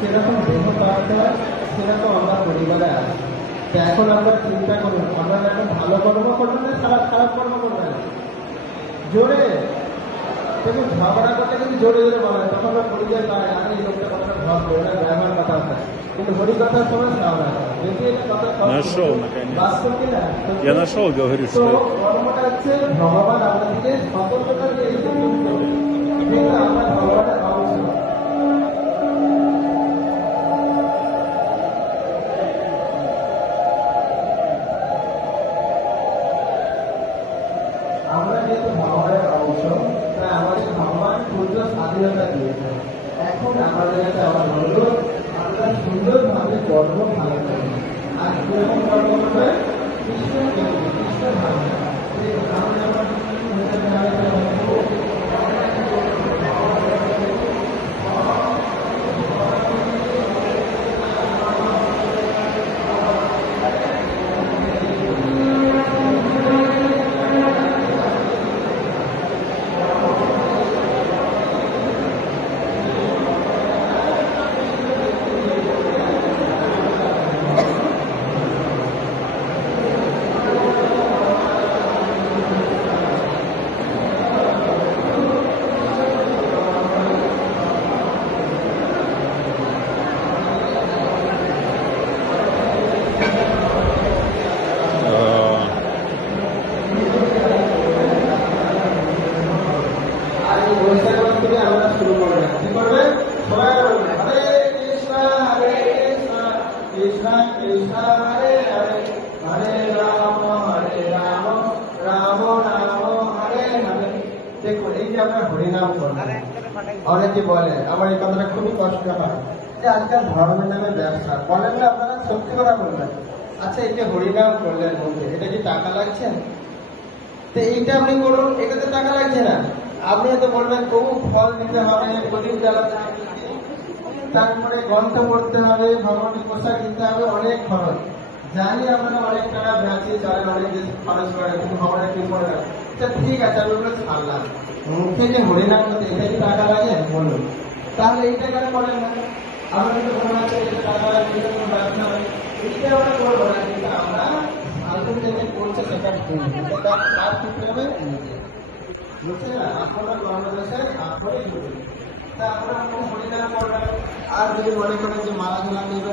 সেরকম দেহ পাওয়াতে হয়, সেরকম আমরা পরিবারে আছি। তো এখন আমরা চিন্তা করুন, আমরা এখন ভালো কর্ম করবেন না খারাপ খারাপ কর্ম করবেন? জোরে দেখুন, ঝগড়া করতে কিন্তু জোরে জোরে বলা হয়, তখন আমরা পরিচয় পাই, আমি এই লোকটা কথা ভাব করি না, ব্যবহার কথা হয়। কিন্তু হরি কথার সময় সাবধান হয়, যদি এটা কথা Нашел, наконец. বাস্তব কিনা। Я нашел, говорит, তো что কর্মটা হচ্ছে ভগবান আমাদেরকে সতর্কতা দিয়ে এই যে কিন্তু আমরা ভগবানের অংশ। আমরা যেহেতু ভগবানের অংশ, তাই আমাদের ভগবান পূর্ণ স্বাধীনতা দিয়েছেন। এখন আমাদের কাছে আমার অনুরোধ, আমরা সুন্দরভাবে কর্ম ভালো করি। আর কিরকম কর্ম করবে? কৃষ্ণ কৃষ্ণ ভাবনা, সেই ভাবনা আমার আমরা শুরু করবেন। কি করবে? সবাই বলবে হরে কৃষ্ণ কৃষ্ণ কৃষ্ণ হরে হরে, হরে রাম রাম রাম হরে হরে। দেখুন, এই যে আমরা হরিনাম করবো, অনেকে বলে, আমার এই কথাটা খুবই কষ্ট হয় যে আজকাল ধর্মের নামে ব্যবসা বলেন না। আপনারা সত্যি কথা বলবেন, আচ্ছা এই যে হরিনাম করলেন মধ্যে, এটা কি টাকা লাগছে? তো এইটা আপনি করুন, এটাতে টাকা লাগছে না। আপনি হয়তো বলবেন বহু ফল দিতে হবে, প্রদীপ জ্বালাতে হবে, তারপরে গ্রন্থ পড়তে হবে, ভগবানের পোশাক দিতে হবে, অনেক খরচ। জানি আপনারা অনেক টাকা বেঁচে চলেন, অনেক কিছু খরচ করেন, কিন্তু ভগবানের কি করে? ঠিক আছে, আমি ওগুলো ছাড়লাম। মুখে যে হরিনাম করতে, এটা কি টাকা লাগে? বলুন, তাহলে এইটা কেন করেন না? আমরা কিন্তু মনে হচ্ছে টাকা লাগে, ব্যবসা হয়, এইটা আমরা করবো না। কিন্তু আমরা আলটু যেটা করছে সেটা কাজ করতে হবে, বুঝছে না? আপনারা কর্মদেশের আপনারই জরুরি। তা আপনারা হরিনাম করবেন। আর যদি মনে করেন যে মালা ঝোলা নেবেন,